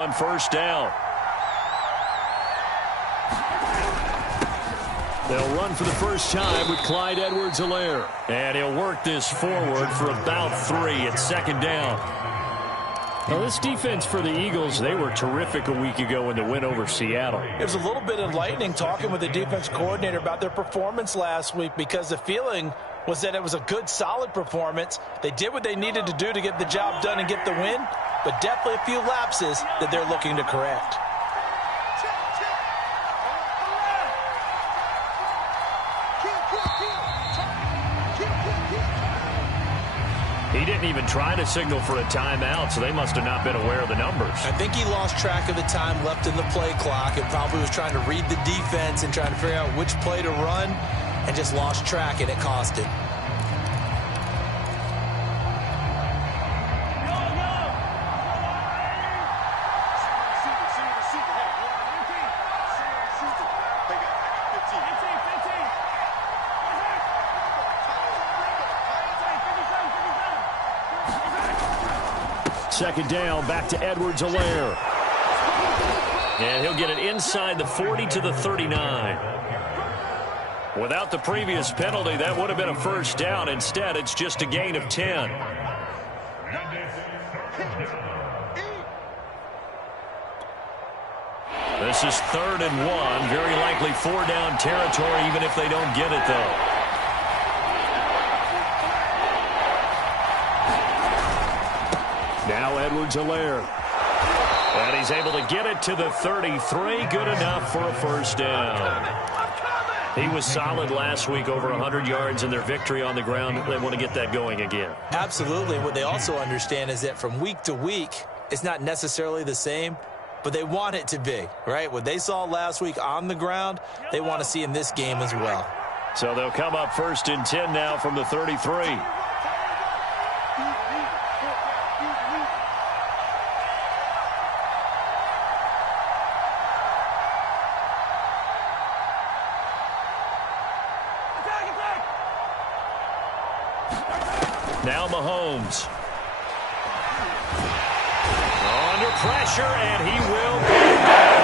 On first down. They'll run for the first time with Clyde Edwards-Helaire. And he'll work this forward for about 3 at second down. Now, this defense for the Eagles, they were terrific a week ago in the win over Seattle. It was a little bit enlightening talking with the defense coordinator about their performance last week, because the feeling was that it was a good, solid performance. They did what they needed to do to get the job done and get the win, but definitely a few lapses that they're looking to correct. He didn't even try to signal for a timeout, so they must have not been aware of the numbers. I think he lost track of the time left in the play clock and probably was trying to read the defense and trying to figure out which play to run, and just lost track, and it cost him. Second down, back to Edwards-Helaire. And he'll get it inside the 40 to the 39. Without the previous penalty, that would have been a first down. Instead, it's just a gain of 10. This is 3rd and 1. Very likely 4-down territory, even if they don't get it, though. Now Edwards-Helaire. And he's able to get it to the 33. Good enough for a first down. He was solid last week, over 100 yards in their victory on the ground. They want to get that going again. Absolutely. What they also understand is that from week to week, it's not necessarily the same, but they want it to be, right? What they saw last week on the ground, they want to see in this game as well. So they'll come up 1st and 10 now from the 33. Now Mahomes. Under pressure, and he will go down.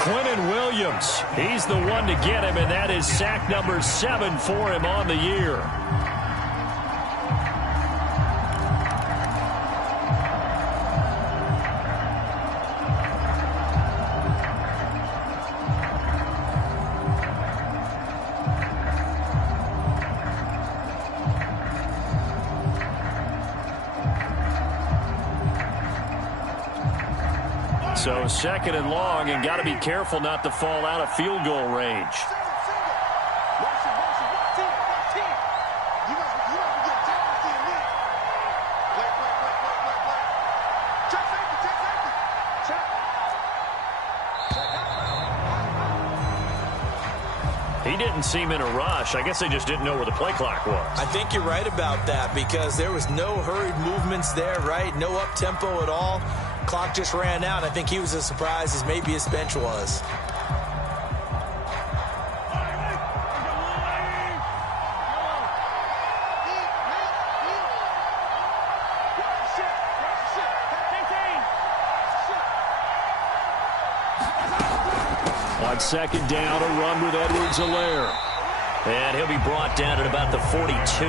Quinnen Williams, he's the one to get him, and that is sack number 7 for him on the year. So 2nd and long, and got to be careful not to fall out of field goal range. He didn't seem in a rush. I guess they just didn't know where the play clock was. I think you're right about that, because there was no hurried movements there, right? No up-tempo at all. Clock just ran out. I think he was as surprised as maybe his bench was. On 2nd down, a run with Edwards-Helaire. And he'll be brought down at about the 42.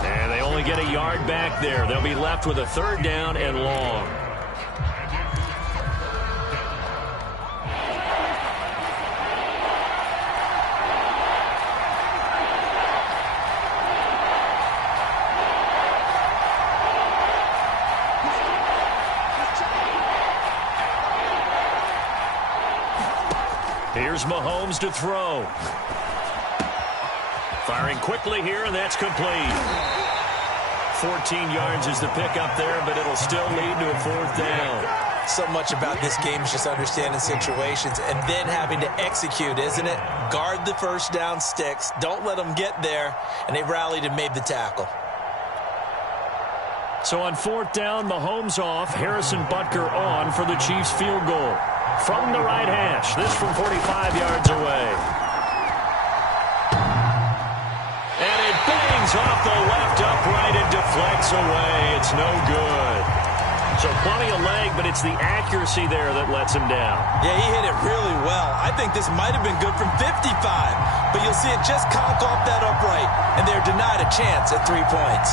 And they only get a yard back there. They'll be left with a 3rd down and long. Here's Mahomes to throw. Firing quickly here, and that's complete. 14 yards is the pickup there, but it'll still lead to a 4th down. So much about this game is just understanding situations and then having to execute, isn't it? Guard the first down sticks. Don't let them get there. And they rallied and made the tackle. So on 4th down, Mahomes off. Harrison Butker on for the Chiefs field goal. From the right hash. This from 45 yards away. And it bangs One's off the left upright and deflects away. It's no good. So plenty of leg, but it's the accuracy there that lets him down. Yeah, he hit it really well. I think this might have been good from 55, but you'll see it just conk off that upright, and they're denied a chance at 3 points.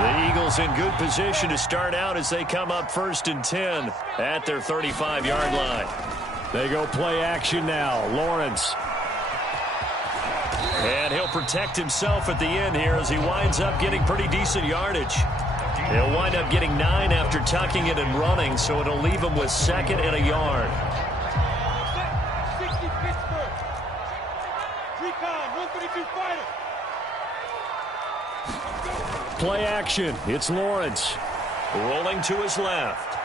The Eagles in good position to start out as they come up 1st and 10 at their 35-yard line. They go play action now. Lawrence. And he'll protect himself at the end here as he winds up getting pretty decent yardage. He'll wind up getting 9 after tucking it and running, so it'll leave him with 2nd and a yard. Play action. It's Lawrence. Rolling to his left.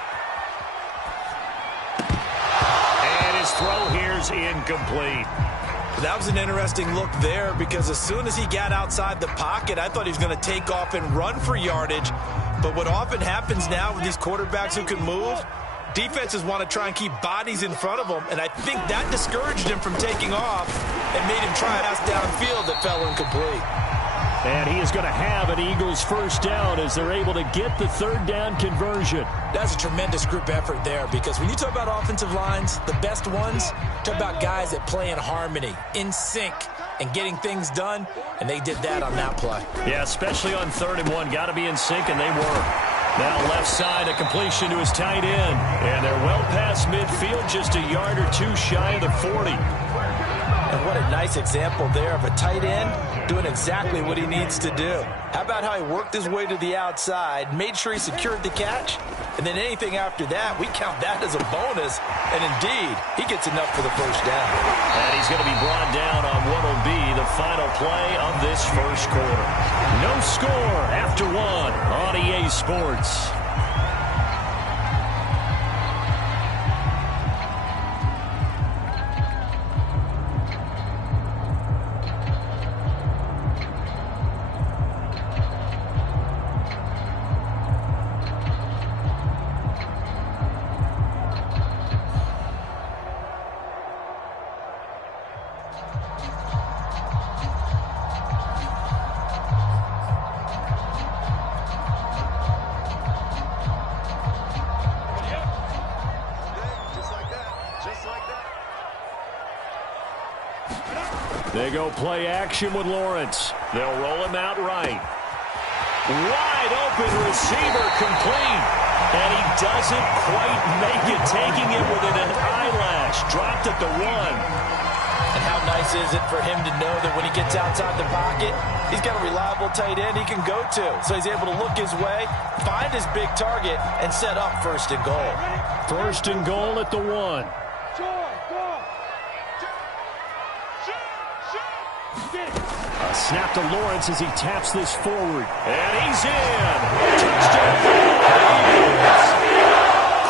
And his throw here's incomplete. That was an interesting look there because as soon as he got outside the pocket, I thought he was going to take off and run for yardage. But what often happens now with these quarterbacks who can move, defenses want to try and keep bodies in front of them, and I think that discouraged him from taking off and made him try a pass downfield that fell incomplete. And he is going to have an Eagles first down as they're able to get the 3rd down conversion. That's a tremendous group effort there because when you talk about offensive lines, the best ones, talk about guys that play in harmony, in sync, and getting things done, and they did that on that play. Yeah, especially on 3rd and 1. Got to be in sync, and they were. Now left side, a completion to his tight end. And they're well past midfield, just a yard or two shy of the 40. And what a nice example there of a tight end doing exactly what he needs to do. How about how he worked his way to the outside, made sure he secured the catch, and then anything after that, we count that as a bonus. And indeed, he gets enough for the first down. And he's going to be brought down on what will be the final play of this first quarter. No score after 1 on EA Sports. They go play action with Lawrence. They'll roll him out right. Wide open receiver complete. And he doesn't quite make it, taking it within an eyelash. Dropped at the 1. And how nice is it for him to know that when he gets outside the pocket, he's got a reliable tight end he can go to. So he's able to look his way, find his big target, and set up 1st and goal. 1st and goal at the 1. A snap to Lawrence as he taps this forward. And he's in. Touchdown.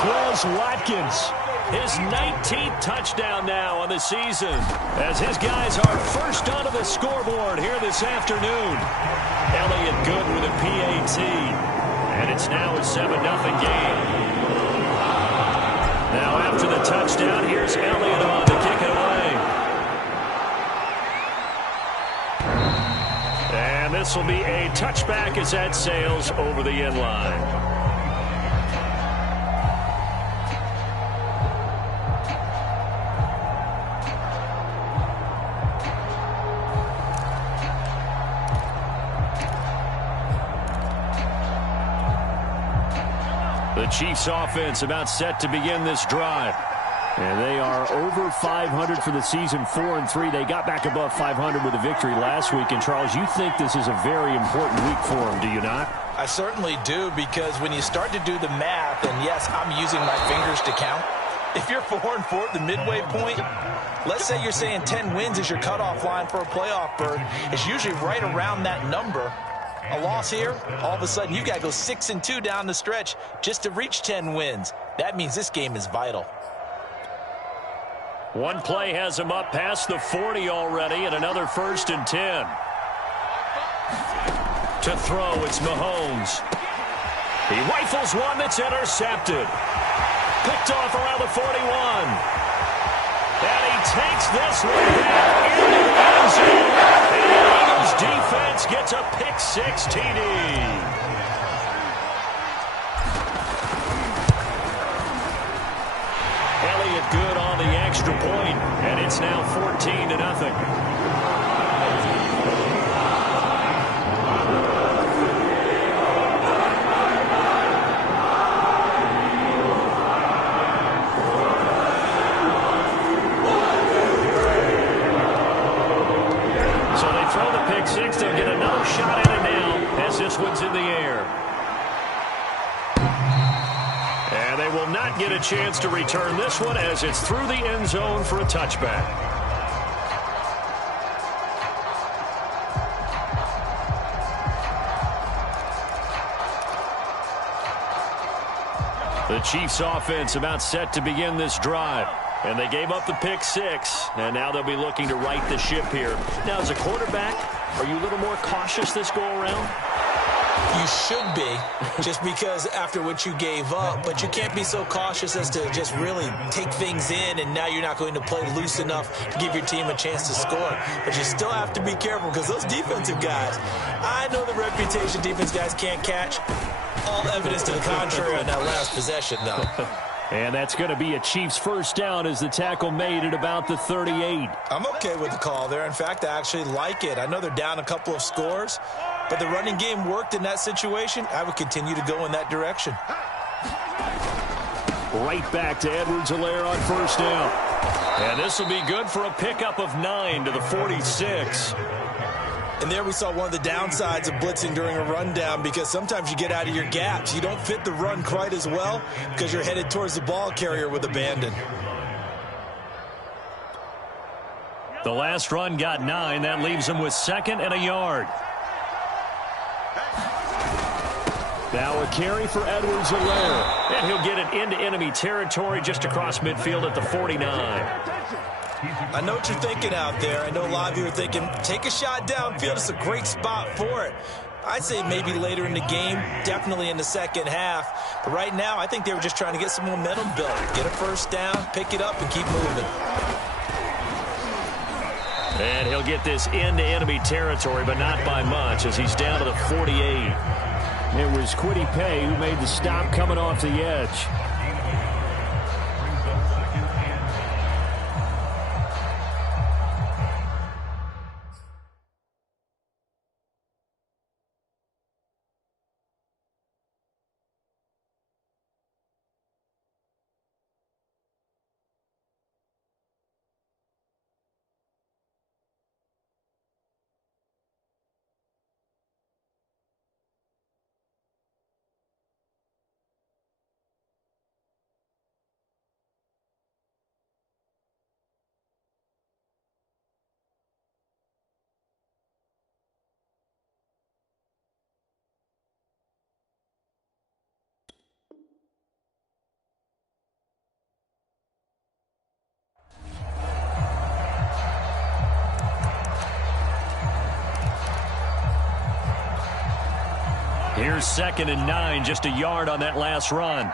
Quez Watkins. His 19th touchdown now on the season as his guys are first onto the scoreboard here this afternoon. Elliott good with a PAT. And it's now a 7-0 game. Now after the touchdown, here's Elliott on to kick it away. And this will be a touchback as that sails over the end line. The Chiefs offense about set to begin this drive. And they are over 500 for the season, 4-3. They got back above 500 with a victory last week. And, Charles, you think this is a very important week for them, do you not? I certainly do, because when you start to do the math, and yes, I'm using my fingers to count. If you're 4-4 at the midway point, let's say you're saying 10 wins is your cutoff line for a playoff berth. It's usually right around that number. A loss here, all of a sudden you've got to go 6-2 down the stretch just to reach 10 wins. That means this game is vital. One play has him up past the 40 already, and another 1st and 10. To throw, it's Mahomes. He rifles one that's intercepted. Picked off around the 41. And he takes this one back into the end zone. And the Eagles defense gets a pick-6 TD. Elliott good on the extra point, and it's now 14-0. Pick-6, they'll get another shot at it now as this one's in the air. And they will not get a chance to return this one as it's through the end zone for a touchback. The Chiefs offense about set to begin this drive. And they gave up the pick-6, and now they'll be looking to right the ship here. Now, as a quarterback, are you a little more cautious this go-around? You should be, just because after what you gave up. But you can't be so cautious as to just really take things in, and now you're not going to play loose enough to give your team a chance to score. But you still have to be careful because those defensive guys, I know the reputation defense guys can't catch. All evidence to the contrary on that last possession, though. And that's going to be a Chiefs first down as the tackle made at about the 38. I'm okay with the call there. In fact, I actually like it. I know they're down a couple of scores, but the running game worked in that situation. I would continue to go in that direction. Right back to Edwards-Helaire on first down. And this will be good for a pickup of 9 to the 46. And there we saw one of the downsides of blitzing during a rundown, because sometimes you get out of your gaps. You don't fit the run quite as well because you're headed towards the ball carrier with abandon. The last run got 9. That leaves them with 2nd and a yard. Now a carry for Edwards-Helaire. And he'll get it into enemy territory just across midfield at the 49. I know what you're thinking out there. I know a lot of you are thinking, take a shot downfield. It's a great spot for it. I'd say maybe later in the game, definitely in the second half. But right now, I think they were just trying to get some momentum built. Get a first down, pick it up, and keep moving. And he'll get this into enemy territory, but not by much, as he's down to the 48. It was Kwity Paye who made the stop coming off the edge. Here's 2nd and 9, just a yard on that last run.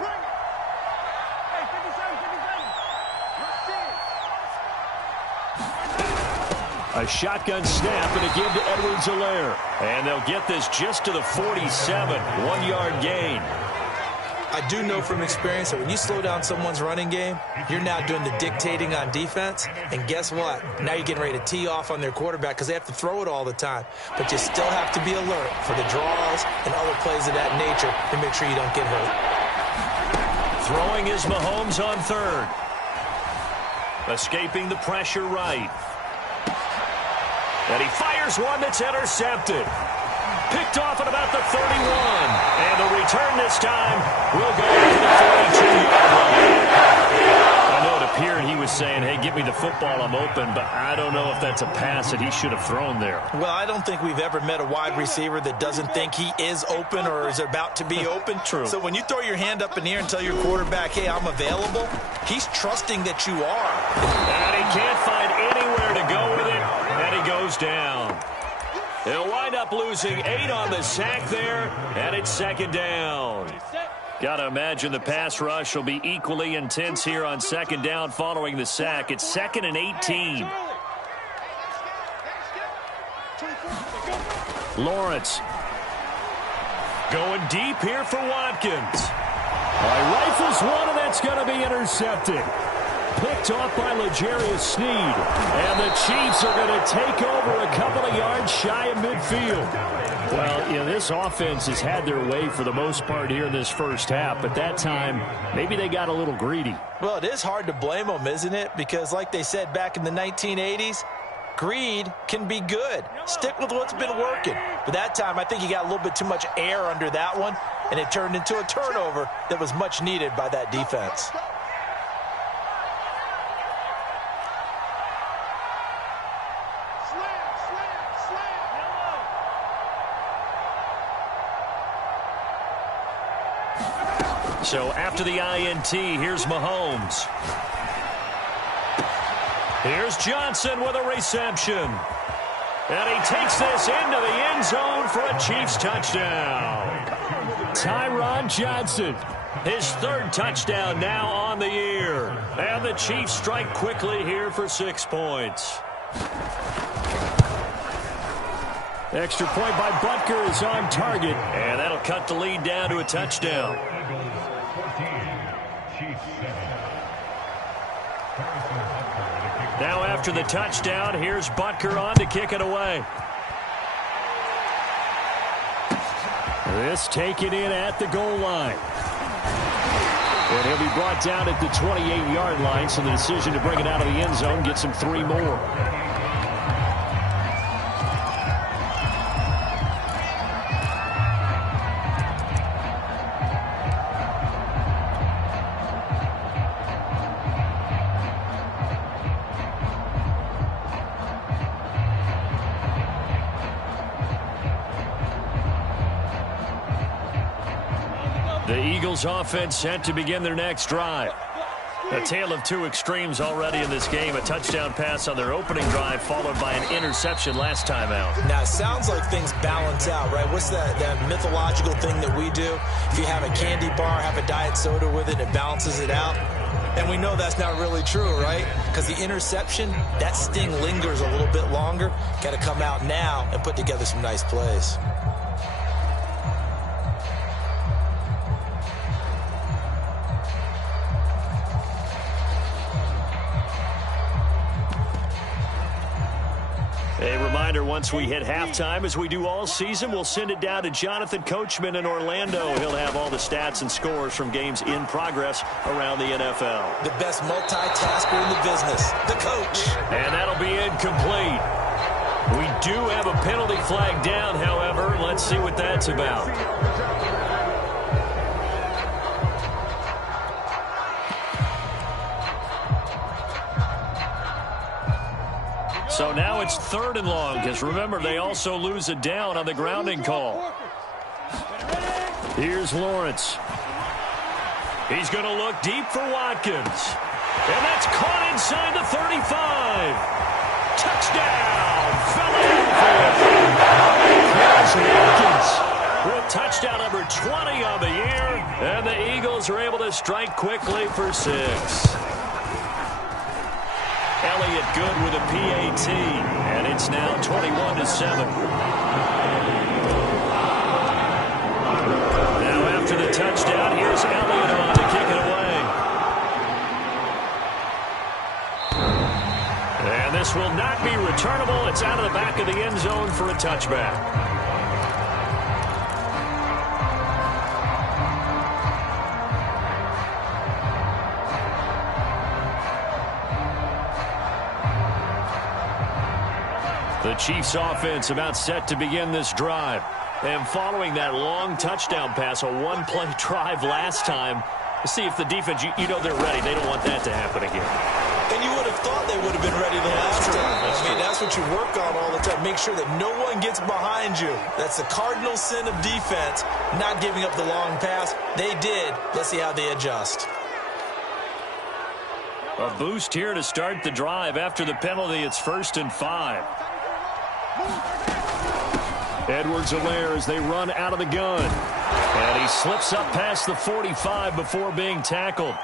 A shotgun snap and a give to Edwards-Helaire. And they'll get this just to the 47, 1-yard gain. I do know from experience that when you slow down someone's running game, you're now doing the dictating on defense. And guess what? Now you're getting ready to tee off on their quarterback because they have to throw it all the time. But you still have to be alert for the draws and other plays of that nature to make sure you don't get hurt. Throwing is Mahomes on 3rd. Escaping the pressure right. And he fires one that's intercepted. Picked off at about the 31. And the return this time will go to the 42-yard line. I know it appeared he was saying, hey, get me the football, I'm open, but I don't know if that's a pass that he should have thrown there. Well, I don't think we've ever met a wide receiver that doesn't think he is open or is about to be open. True. So when you throw your hand up in the air and tell your quarterback, hey, I'm available, he's trusting that you are. And he can't find anywhere to go with it, and he goes down. They'll wind up losing 8 on the sack there, and it's 2nd down. Got to imagine the pass rush will be equally intense here on second down following the sack. It's 2nd and 18. Lawrence going deep here for Watkins. Rifles one, and that's going to be intercepted. Picked off by L'Jarius Sneed. And the Chiefs are going to take over a couple of yards shy of midfield. Well, this offense has had their way for the most part here in this first half, but that time, maybe they got a little greedy. Well, it is hard to blame them, isn't it? Because like they said back in the 1980s, greed can be good. Stick with what's been working. But that time, I think you got a little bit too much air under that one, and it turned into a turnover that was much needed by that defense. So after the INT, here's Mahomes. Here's Johnson with a reception. And he takes this into the end zone for a Chiefs touchdown. Tyron Johnson. His 3rd touchdown now on the year. And the Chiefs strike quickly here for 6 points. Extra point by Butker is on target. And that'll cut the lead down to a touchdown. Now after the touchdown, here's Butker on to kick it away. This taken in at the goal line. And he'll be brought down at the 28-yard line, so the decision to bring it out of the end zone gets him 3 more. The Eagles offense set to begin their next drive. A tale of 2 extremes already in this game. A touchdown pass on their opening drive followed by an interception last time out. Now, it sounds like things balance out, right? What's that mythological thing that we do? If you have a candy bar, have a diet soda with it, it balances it out. And we know that's not really true, right? Because the interception, that sting lingers a little bit longer. Got to come out now and put together some nice plays. A reminder, once we hit halftime, as we do all season, we'll send it down to Jonathan Coachman in Orlando. He'll have all the stats and scores from games in progress around the NFL. The best multitasker in the business, the coach. And that'll be incomplete. We do have a penalty flag down, however. Let's see what that's about. So now it's 3rd and long, because remember, they also lose a down on the grounding call. Here's Lawrence. He's going to look deep for Watkins. And that's caught inside the 35. Touchdown, Philadelphia. Here's Watkins with touchdown number 20 on the year. And the Eagles are able to strike quickly for 6. Elliott good with a PAT, and it's now 21-7. Now after the touchdown, here's Elliott on to kick it away. And this will not be returnable. It's out of the back of the end zone for a touchback. The Chiefs offense about set to begin this drive. And following that long touchdown pass, a 1-play drive last time, see if the defense, you know they're ready. They don't want that to happen again. And you would have thought they would have been ready the last time. That's what you work on all the time. Make sure that no one gets behind you. That's the cardinal sin of defense, not giving up the long pass. They did. Let's see how they adjust. A boost here to start the drive. After the penalty, it's 1st and 5. Edwards-Helaire as they run out of the gun. And he slips up past the 45 before being tackled.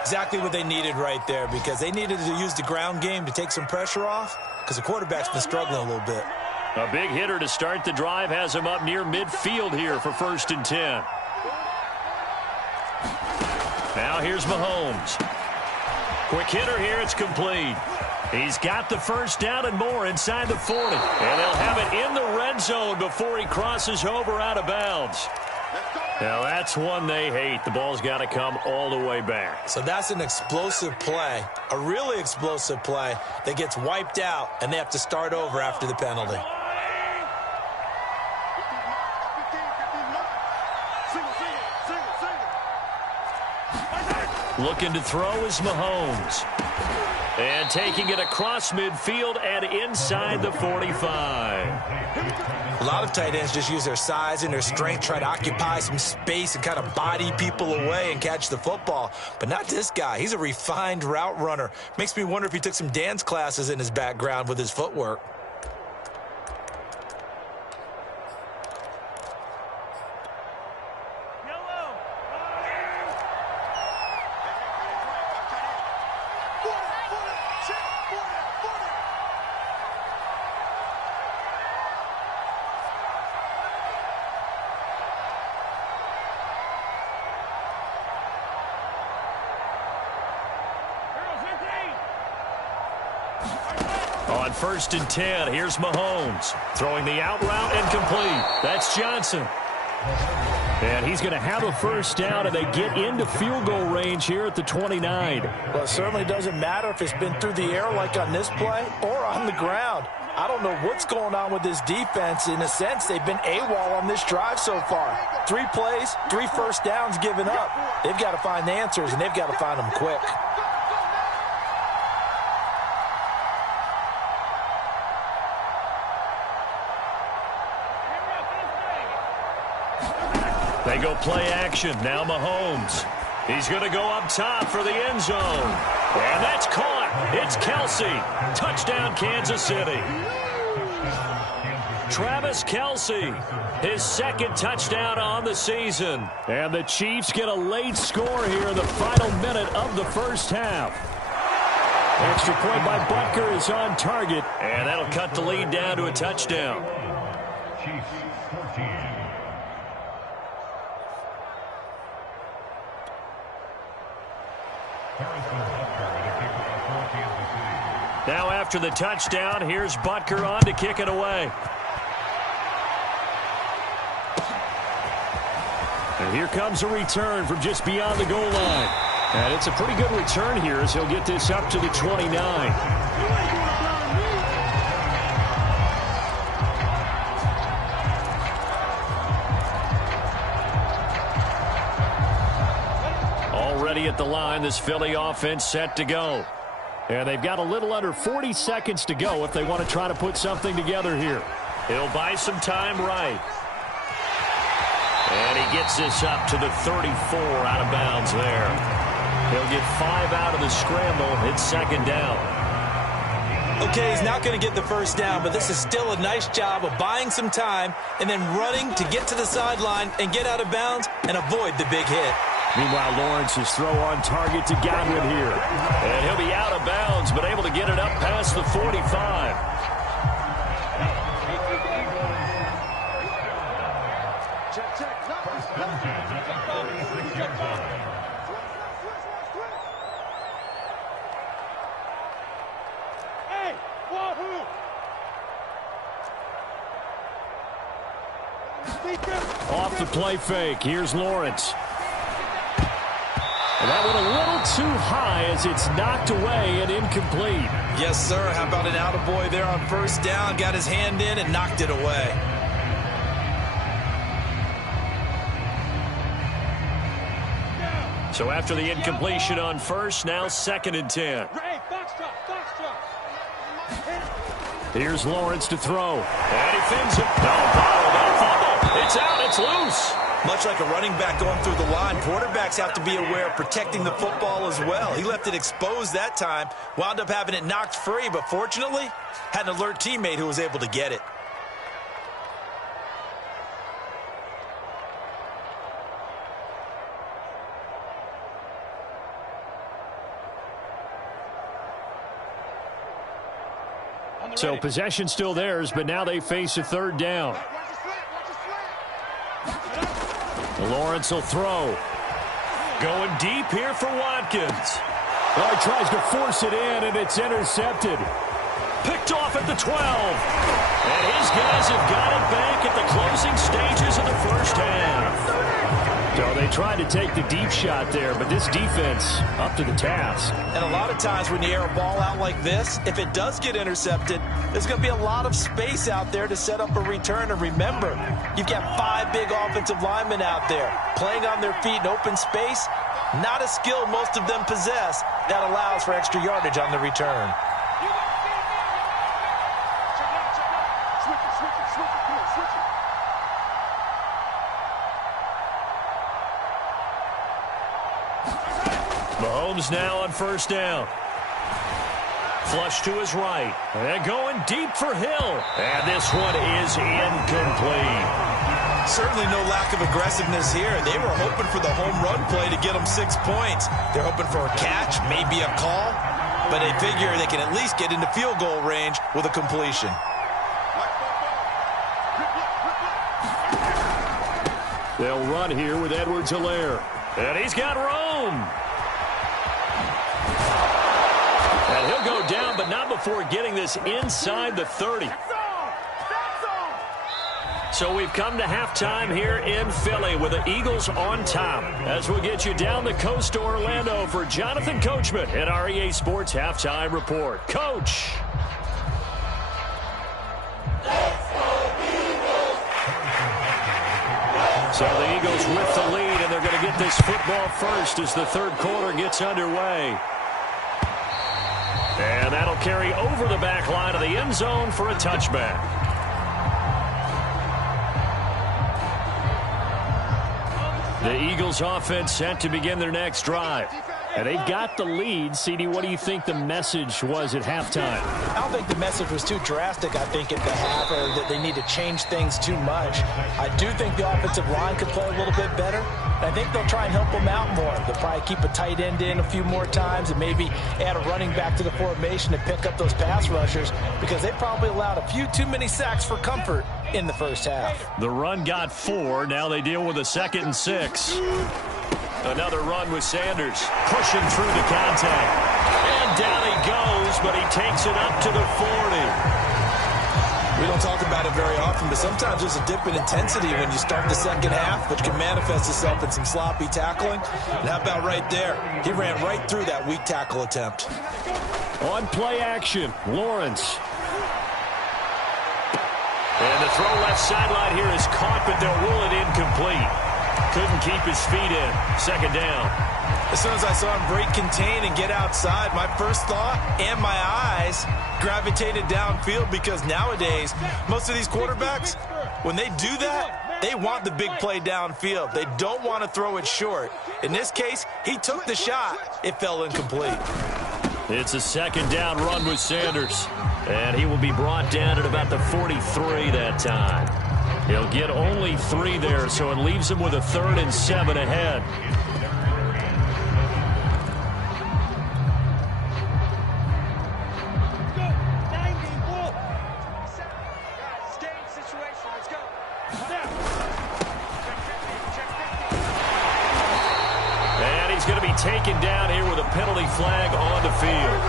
Exactly what they needed right there, because they needed to use the ground game to take some pressure off, because the quarterback's been struggling a little bit. A big hitter to start the drive has him up near midfield here for 1st and 10. Now here's Mahomes. Quick hitter here, it's complete. He's got the first down and more inside the 40. And they'll have it in the red zone before he crosses over out of bounds. Now that's one they hate. The ball's got to come all the way back. So that's an explosive play, a really explosive play that gets wiped out, and they have to start over after the penalty. Looking to throw is Mahomes. And taking it across midfield and inside the 45. A lot of tight ends just use their size and their strength, try to occupy some space and kind of body people away and catch the football. But not this guy. He's a refined route runner. Makes me wonder if he took some dance classes in his background with his footwork. On 1st and 10, here's Mahomes. Throwing the out route and complete. That's Johnson. And he's going to have a first down, and they get into field goal range here at the 29. Well, it certainly doesn't matter if it's been through the air like on this play or on the ground. I don't know what's going on with this defense. In a sense, they've been AWOL on this drive so far. 3 plays, 3 first downs given up. They've got to find the answers, and they've got to find them quick. They go play action. Now Mahomes. He's going to go up top for the end zone. And that's caught. It's Kelce. Touchdown, Kansas City. Travis Kelce, his 2nd touchdown on the season. And the Chiefs get a late score here in the final minute of the first half. Extra point by Butker is on target. And that'll cut the lead down to a touchdown. Now after the touchdown, here's Butker on to kick it away. And here comes a return from just beyond the goal line. And it's a pretty good return here as he'll get this up to the 29. Already at the line, this Philly offense set to go. And they've got a little under 40 seconds to go if they want to try to put something together here. He'll buy some time right. And he gets this up to the 34 out of bounds there. He'll get 5 out of the scramble. It's 2nd down. Okay, he's not going to get the first down, but this is still a nice job of buying some time and then running to get to the sideline and get out of bounds and avoid the big hit. Meanwhile, Lawrence's throw on target to Godwin here. And he'll be out of bounds, but able to get it up past the 45. Off the play fake. Here's Lawrence. And that went a little too high as it's knocked away and incomplete. Yes, sir. How about an attaboy there on first down? Got his hand in and knocked it away. So after the incompletion on first, now 2nd and 10. Here's Lawrence to throw. And he fins it. No fumble. It's out. It's loose. Much like a running back going through the line, quarterbacks have to be aware of protecting the football as well. He left it exposed that time, wound up having it knocked free, but fortunately, had an alert teammate who was able to get it. So possession still theirs, but now they face a third down. Lawrence will throw. Going deep here for Watkins. Well, he tries to force it in, and it's intercepted. Picked off at the 12. And his guys have got it back at the closing stages of the first half. So they tried to take the deep shot there, but this defense up to the task. And a lot of times when you air a ball out like this, if it does get intercepted, there's going to be a lot of space out there to set up a return. And remember, you've got 5 big offensive linemen out there playing on their feet in open space. Not a skill most of them possess that allows for extra yardage on the return. Mahomes now on first down. Flush to his right. And going deep for Hill. And this one is incomplete. Certainly no lack of aggressiveness here. They were hoping for the home run play to get them 6 points. They're hoping for a catch, maybe a call, but they figure they can at least get into field goal range with a completion. They'll run here with Edwards-Helaire. And he's got room. And he'll go down, but not before getting this inside the 30. So we've come to halftime here in Philly with the Eagles on top. As we get you down the coast to Orlando for Jonathan Coachman at our EA Sports Halftime Report. Coach. So the Eagles with the lead, and they're going to get this football first as the third quarter gets underway. And that'll carry over the back line of the end zone for a touchback. The Eagles offense set to begin their next drive. And they've got the lead. CD, what do you think the message was at halftime? I don't think the message was too drastic, I think, at the half, or that they need to change things too much. I do think the offensive line could play a little bit better. And I think they'll try and help them out more. They'll probably keep a tight end in a few more times and maybe add a running back to the formation to pick up those pass rushers, because they probably allowed a few too many sacks for comfort in the first half. The run got 4. Now they deal with a 2nd and 6. Another run with Sanders pushing through the contact. And down he goes, but he takes it up to the 40. We don't talk about it very often, but sometimes there's a dip in intensity when you start the second half, which can manifest itself in some sloppy tackling. And how about right there? He ran right through that weak tackle attempt. On play action, Lawrence. And the throw left sideline here is caught, but they'll rule it incomplete. Couldn't keep his feet in. 2nd down. As soon as I saw him break contain and get outside, my first thought and my eyes gravitated downfield, because nowadays, most of these quarterbacks, when they do that, they want the big play downfield. They don't want to throw it short. In this case, he took the shot. It fell incomplete. It's a 2nd down run with Sanders. And he will be brought down at about the 43 that time. He'll get only 3 there, so it leaves him with a 3rd and 7 ahead. And he's going to be taken down here with a penalty flag on the field.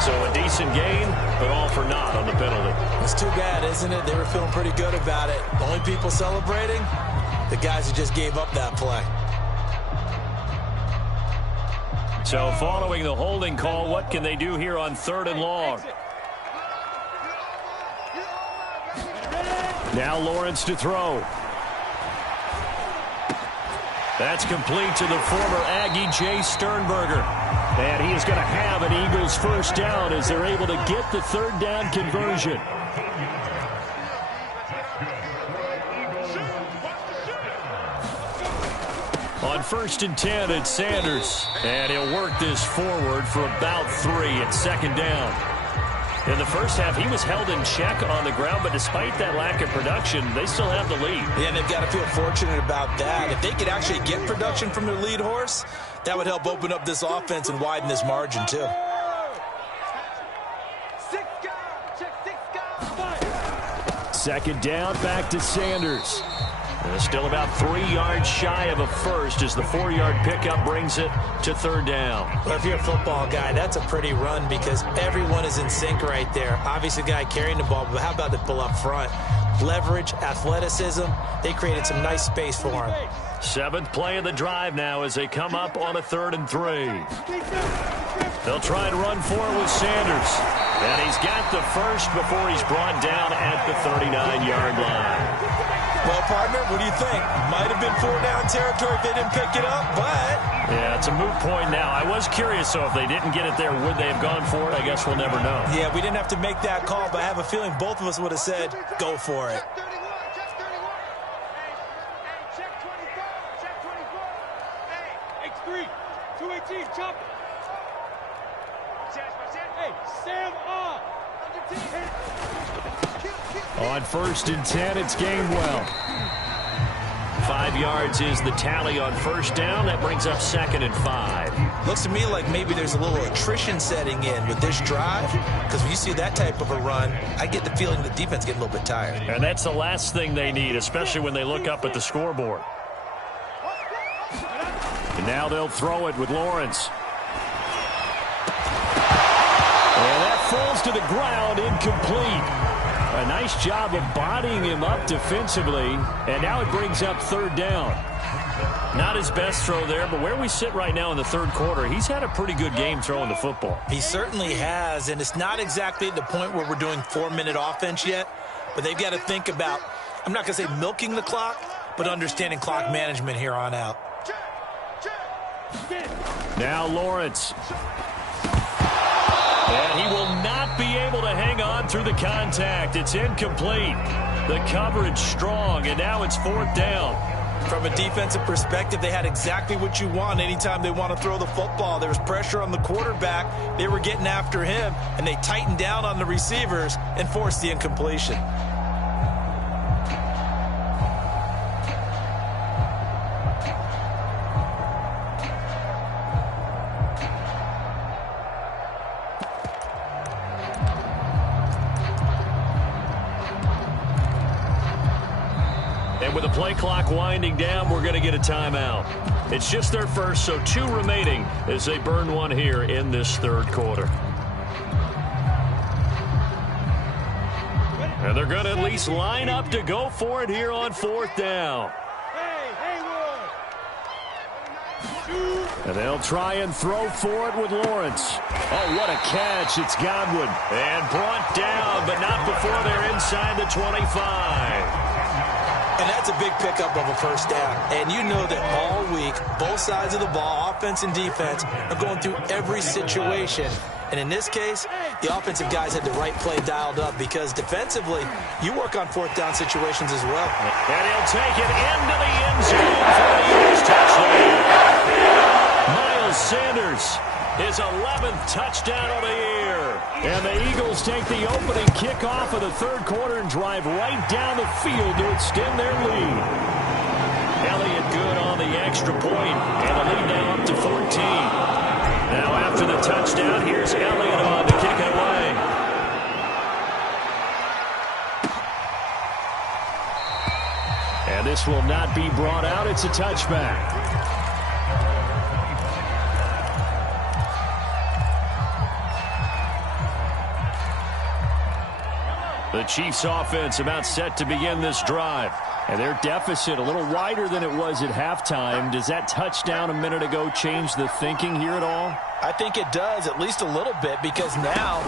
So a decent gain, but all for naught on the penalty. It's too bad, isn't it? They were feeling pretty good about it. The only people celebrating, the guys who just gave up that play. So following the holding call, what can they do here on 3rd and long? Now Lawrence to throw. That's complete to the former Aggie, Jay Sternberger. And he is going to have an Eagles first down as they're able to get the 3rd down conversion. On 1st and 10, it's Sanders. And he'll work this forward for about 3 at 2nd down. In the first half, he was held in check on the ground, but despite that lack of production, they still have the lead. Yeah, and they've got to feel fortunate about that. If they could actually get production from their lead horse, that would help open up this offense and widen this margin, too. Second down, back to Sanders. And still about 3 yards shy of a first as the 4-yard pickup brings it to third down. Well, if you're a football guy, that's a pretty run because everyone is in sync right there. Obviously, the guy carrying the ball, but how about the pull up front? Leverage, athleticism, they created some nice space for him. 7th play of the drive now as they come up on a 3rd and 3. They'll try and run for it with Sanders. And he's got the first before he's brought down at the 39-yard line. Well, partner, what do you think? Might have been 4-down territory if they didn't pick it up, but... Yeah, it's a moot point now. I was curious, so if they didn't get it there, would they have gone for it? I guess we'll never know. Yeah, we didn't have to make that call, but I have a feeling both of us would have said, go for it. Check 24. Hey, X3, 218, chop it. Hey, Sam off. On 1st and 10, it's Gainwell. 5 yards is the tally on 1st down. That brings up 2nd and 5. Looks to me like maybe there's a little attrition setting in with this drive, because when you see that type of a run, I get the feeling the defense getting a little bit tired. And that's the last thing they need, especially when they look up at the scoreboard. And now they'll throw it with Lawrence. And that falls to the ground, incomplete. A nice job of bodying him up defensively, and now it brings up 3rd down. Not his best throw there, but where we sit right now in the 3rd quarter, he's had a pretty good game throwing the football. He certainly has, and it's not exactly at the point where we're doing 4-minute offense yet, but they've got to think about, I'm not going to say milking the clock, but understanding clock management here on out. Now Lawrence. And he will not be able to hang on through the contact. It's incomplete. The coverage strong, and now it's 4th down. From a defensive perspective, they had exactly what you want anytime they want to throw the football. There was pressure on the quarterback. They were getting after him, and they tightened down on the receivers and forced the incompletion. And with the play clock winding down, we're going to get a timeout. It's just their first, so 2 remaining as they burn one here in this 3rd quarter. And they're going to at least line up to go for it here on 4th down. And they'll try and throw for it with Lawrence. Oh, what a catch. It's Godwin. And brought down, but not before they're inside the 25. And that's a big pickup of a 1st down. And you know that all week, both sides of the ball, offense and defense, are going through every situation. And in this case, the offensive guys had the right play dialed up because defensively, you work on 4th down situations as well. And he'll take it into the end zone for the Eagles touchdown. Miles Sanders, his 11th touchdown of the year. And the Eagles take the opening kickoff of the 3rd quarter and drive right down the field to extend their lead. Elliott good on the extra point, and the lead now up to 14. Now after the touchdown, here's Elliott on to kick it away. And this will not be brought out. It's a touchback. The Chiefs offense about set to begin this drive. And their deficit a little wider than it was at halftime. Does that touchdown a minute ago change the thinking here at all? I think it does, at least a little bit, because now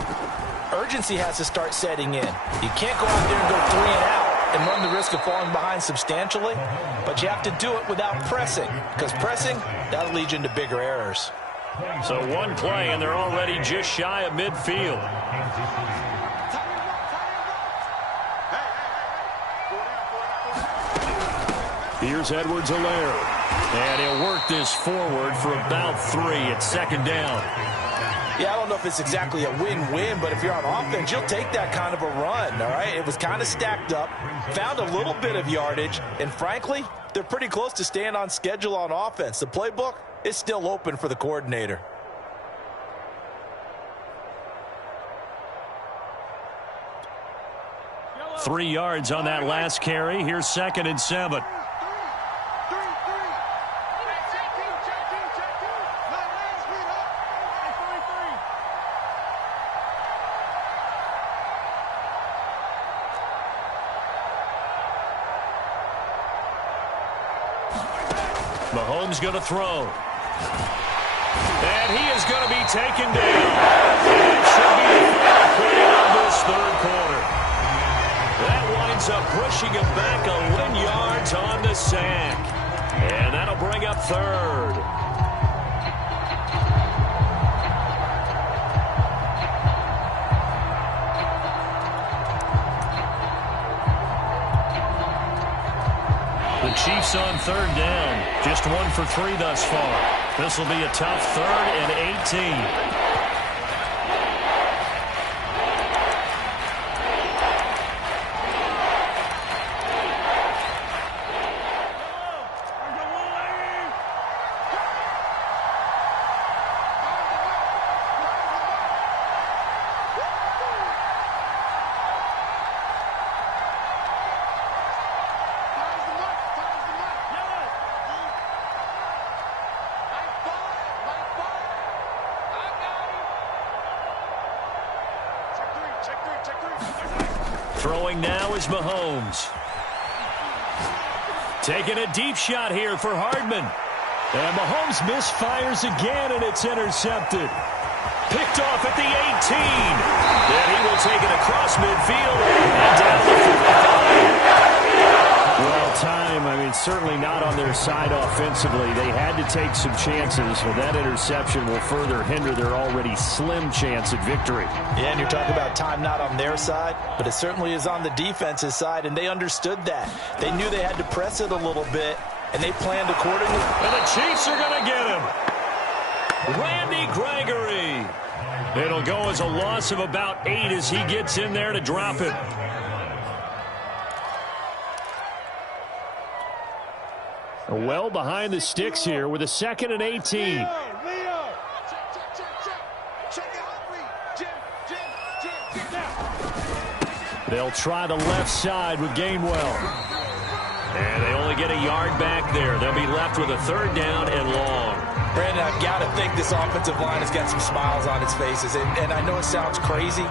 urgency has to start setting in. You can't go out there and go 3 and out and run the risk of falling behind substantially, but you have to do it without pressing, because pressing, that'll lead you into bigger errors. So 1 play, and they're already just shy of midfield. Here's Edwards-Helaire. And he'll work this forward for about 3 at 2nd down. Yeah, I don't know if it's exactly a win-win, but if you're on offense, you'll take that kind of a run, all right? It was kind of stacked up, found a little bit of yardage, and frankly, they're pretty close to staying on schedule on offense. The playbook is still open for the coordinator. 3 yards on that last carry. Here's 2nd and 7. Mahomes going to throw. And he is going to be taken down. It should be the final play of this third quarter. That winds up pushing him back 11 yards on the sack. And that'll bring up 3rd. The Chiefs on 3rd down. Just 1 for 3 thus far. This will be a tough 3rd and 18. Throwing now is Mahomes. Taking a deep shot here for Hardman. And Mahomes misfires again, and it's intercepted. Picked off at the 18. Then he will take it across midfield and down the 45. Well, time, certainly not on their side offensively. They had to take some chances, but that interception will further hinder their already slim chance at victory. Yeah, and you're talking about time not on their side, but it certainly is on the defense's side, and they understood that. They knew they had to press it a little bit, and they planned accordingly. And the Chiefs are going to get him. Randy Gregory. It'll go as a loss of about 8 as he gets in there to drop it. Well behind the sticks here with a 2nd and 18. They'll try the left side with Gainwell. And they only get a yard back there. They'll be left with a 3rd down and long. Brandon, I've got to think this offensive line has got some smiles on its faces. And I know it sounds crazy,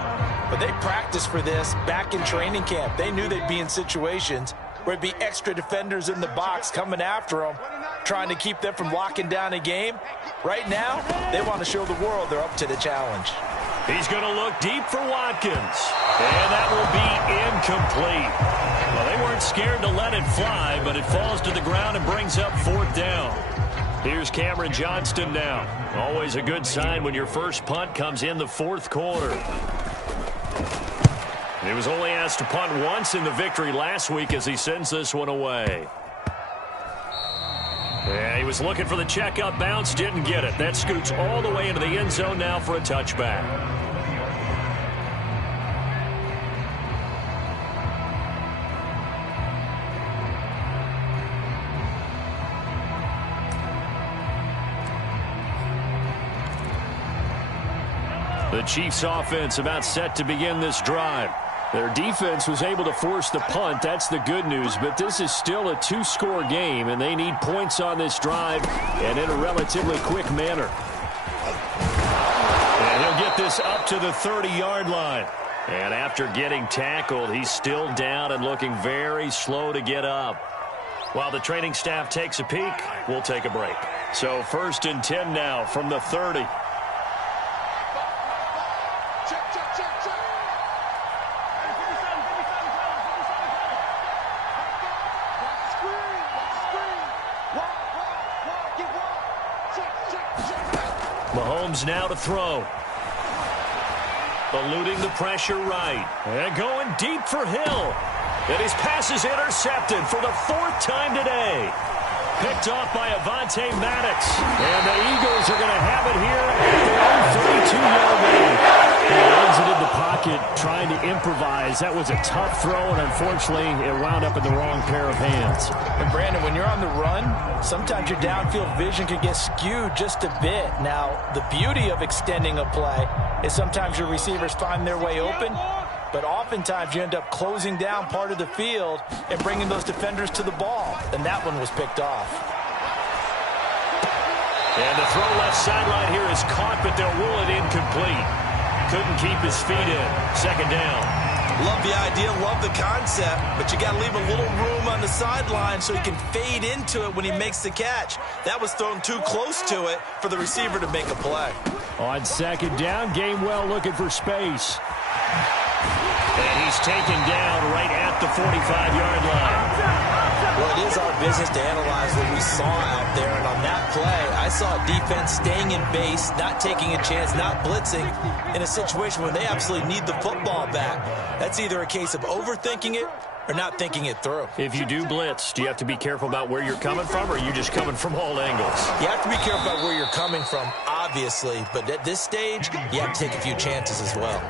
but they practiced for this back in training camp. They knew they'd be in situations where it'd be extra defenders in the box coming after them, trying to keep them from locking down a game. Right now, they want to show the world they're up to the challenge. He's going to look deep for Watkins. And that will be incomplete. Well, they weren't scared to let it fly, but it falls to the ground and brings up 4th down. Here's Cameron Johnston now. Always a good sign when your first punt comes in the 4th quarter. He was only asked to punt once in the victory last week as he sends this one away. Yeah, he was looking for the check-up bounce, didn't get it. That scoots all the way into the end zone now for a touchback. The Chiefs offense about set to begin this drive. Their defense was able to force the punt. That's the good news. But this is still a 2-score game, and they need points on this drive and in a relatively quick manner. And he'll get this up to the 30-yard line. And after getting tackled, he's still down and looking very slow to get up. While the training staff takes a peek, we'll take a break. So 1st and 10 now from the 30. Mahomes now to throw. Eluding the pressure right. And going deep for Hill. And his pass is intercepted for the 4th time today. Picked off by Avonte Maddox. And the Eagles are going to have it here at their own 32-yard line. He exited the pocket trying to improvise. That was a tough throw, and unfortunately, it wound up in the wrong pair of hands. And Brandon, when you're on the run, sometimes your downfield vision can get skewed just a bit. Now, the beauty of extending a play is sometimes your receivers find their way open, but oftentimes you end up closing down part of the field and bringing those defenders to the ball, and that one was picked off. And the throw left sideline here is caught, but they'll rule it incomplete. Couldn't keep his feet in. Second down. Love the idea, love the concept, but you got to leave a little room on the sideline so he can fade into it when he makes the catch. That was thrown too close to it for the receiver to make a play. On second down, Gainwell looking for space. And he's taken down right at the 45-yard line. Well, it is our business to analyze what we saw out there, and on that play, I saw a defense staying in base, not taking a chance, not blitzing, in a situation where they absolutely need the football back. That's either a case of overthinking it or not thinking it through. If you do blitz, do you have to be careful about where you're coming from, or are you just coming from all angles? You have to be careful about where you're coming from, obviously, but at this stage, you have to take a few chances as well.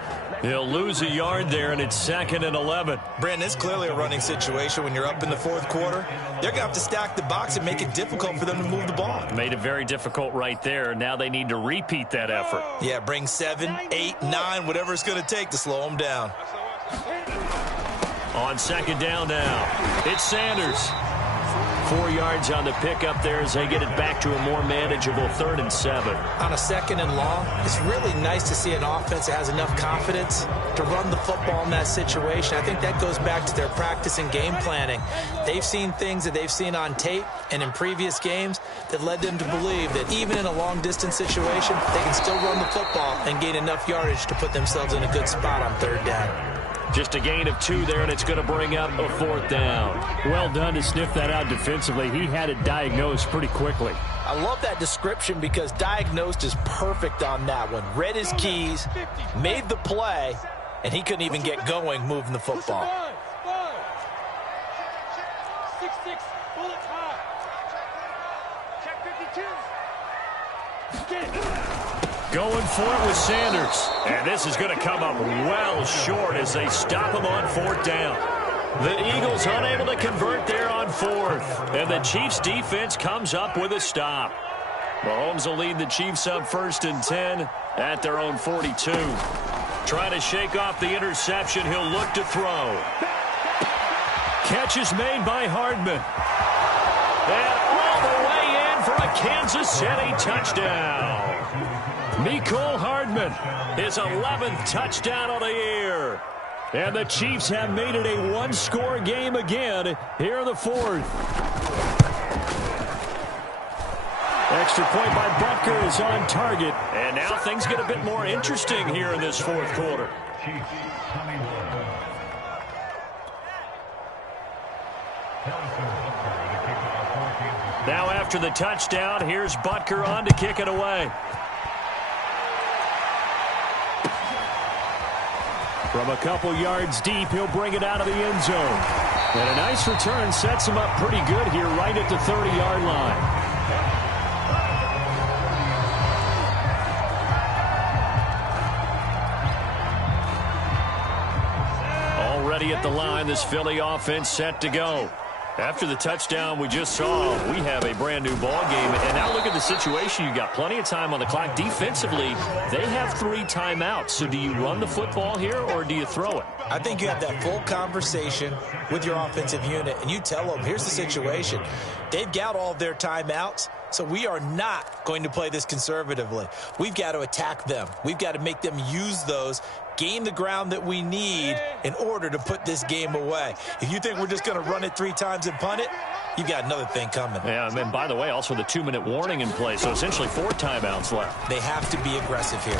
He'll lose a yard there, and it's 2nd and 11. Brandon, it's clearly a running situation when you're up in the fourth quarter. They're going to have to stack the box and make it difficult for them to move the ball. Made it very difficult right there. Now they need to repeat that effort. Yeah, bring 7, 8, 9, whatever it's going to take to slow them down. On second down now, it's Sanders. 4 yards on the pickup there as they get it back to a more manageable 3rd and 7. On a 2nd and long, it's really nice to see an offense that has enough confidence to run the football in that situation. I think that goes back to their practice and game planning. They've seen things that they've seen on tape and in previous games that led them to believe that even in a long-distance situation, they can still run the football and gain enough yardage to put themselves in a good spot on 3rd down. Just a gain of 2 there, and it's going to bring up a 4th down. Well done to sniff that out defensively. He had it diagnosed pretty quickly. I love that description because diagnosed is perfect on that one. Read his keys, made the play, and he couldn't even get going moving the football. 6-6, bullet high. Check 52. Get it. Going for it with Sanders. And this is going to come up well short as they stop him on 4th down. The Eagles unable to convert there on 4th. And the Chiefs defense comes up with a stop. Mahomes will lead the Chiefs up 1st and 10 at their own 42. Trying to shake off the interception. He'll look to throw. Catch is made by Hardman. And all the way in for a Kansas City touchdown. Mecole Hardman. His 11th touchdown of the year. And the Chiefs have made it a one-score game again here in the 4th. Extra point by Butker is on target. And now things get a bit more interesting here in this 4th quarter. Now after the touchdown, here's Butker on to kick it away. From a couple yards deep, he'll bring it out of the end zone. And a nice return sets him up pretty good here right at the 30-yard line. Already at the line, this Philly offense set to go. After the touchdown we just saw, we have a brand-new ball game. And now look at the situation. You've got plenty of time on the clock. Defensively, they have 3 timeouts. So do you run the football here or do you throw it? I think you have that full conversation with your offensive unit, and you tell them, here's the situation. They've got all of their timeouts, so we are not going to play this conservatively. We've got to attack them. We've got to make them use those, gain the ground that we need in order to put this game away. If you think we're just going to run it 3 times and punt it, you've got another thing coming. Yeah, and by the way, also the 2-minute warning in play, so essentially 4 timeouts left. They have to be aggressive here.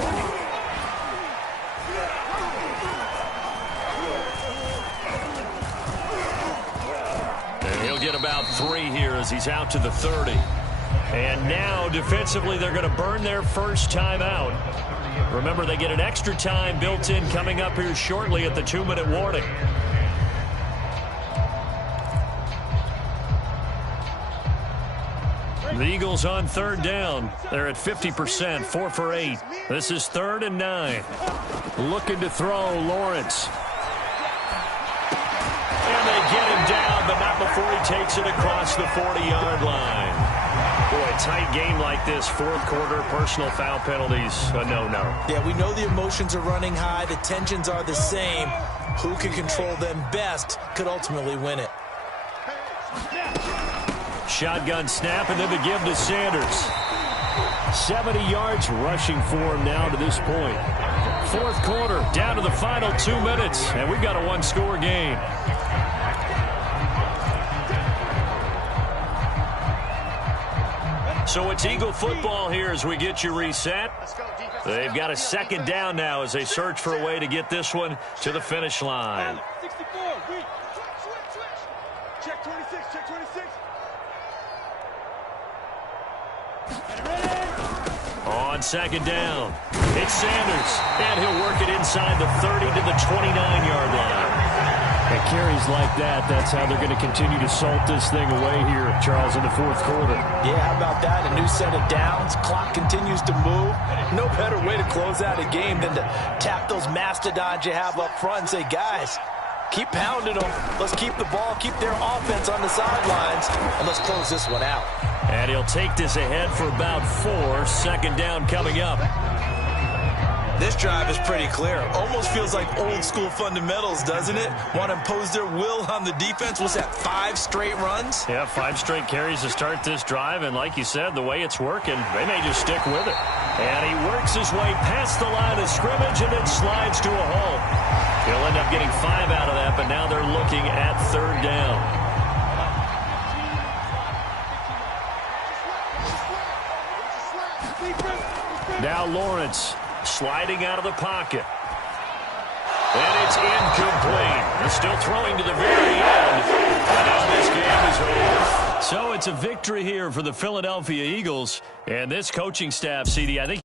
And he'll get about 3 here as he's out to the 30. And now defensively they're going to burn their first timeout. Remember, they get an extra time built in coming up here shortly at the 2-minute warning. The Eagles on 3rd down. They're at 50%, 4 for 8. This is 3rd and 9. Looking to throw, Lawrence. And they get him down, but not before he takes it across the 40-yard line. Boy, a tight game like this, fourth quarter, personal foul penalties, a no-no. Yeah, we know the emotions are running high. The tensions are the same. Who can control them best could ultimately win it. Shotgun snap, and then the give to Sanders. 70 yards rushing for him now to this point. Fourth quarter, down to the final 2 minutes, and we've got a one-score game. So it's Eagle football here as we get you reset. They've got a second down now as they search for a way to get this one to the finish line. 64, weak. Switch. Check 26, check 26. On second down, it's Sanders, and he'll work it inside the 30 to the 29-yard line. And carries like that, that's how they're going to continue to salt this thing away here, Charles, in the fourth quarter. Yeah, how about that? A new set of downs. Clock continues to move. No better way to close out a game than to tap those mastodons you have up front and say, guys, keep pounding them. Let's keep the ball, keep their offense on the sidelines, and let's close this one out. And he'll take this ahead for about 4. Second down coming up. This drive is pretty clear. Almost feels like old school fundamentals, doesn't it? Want to impose their will on the defense. What's that, 5 straight runs? Yeah, 5 straight carries to start this drive. And like you said, the way it's working, they may just stick with it. And he works his way past the line of scrimmage and then slides to a halt. He'll end up getting 5 out of that, but now they're looking at third down. Now Lawrence sliding out of the pocket. And it's incomplete. They're still throwing to the very end. And now this game is over. So it's a victory here for the Philadelphia Eagles. And this coaching staff, CD, I think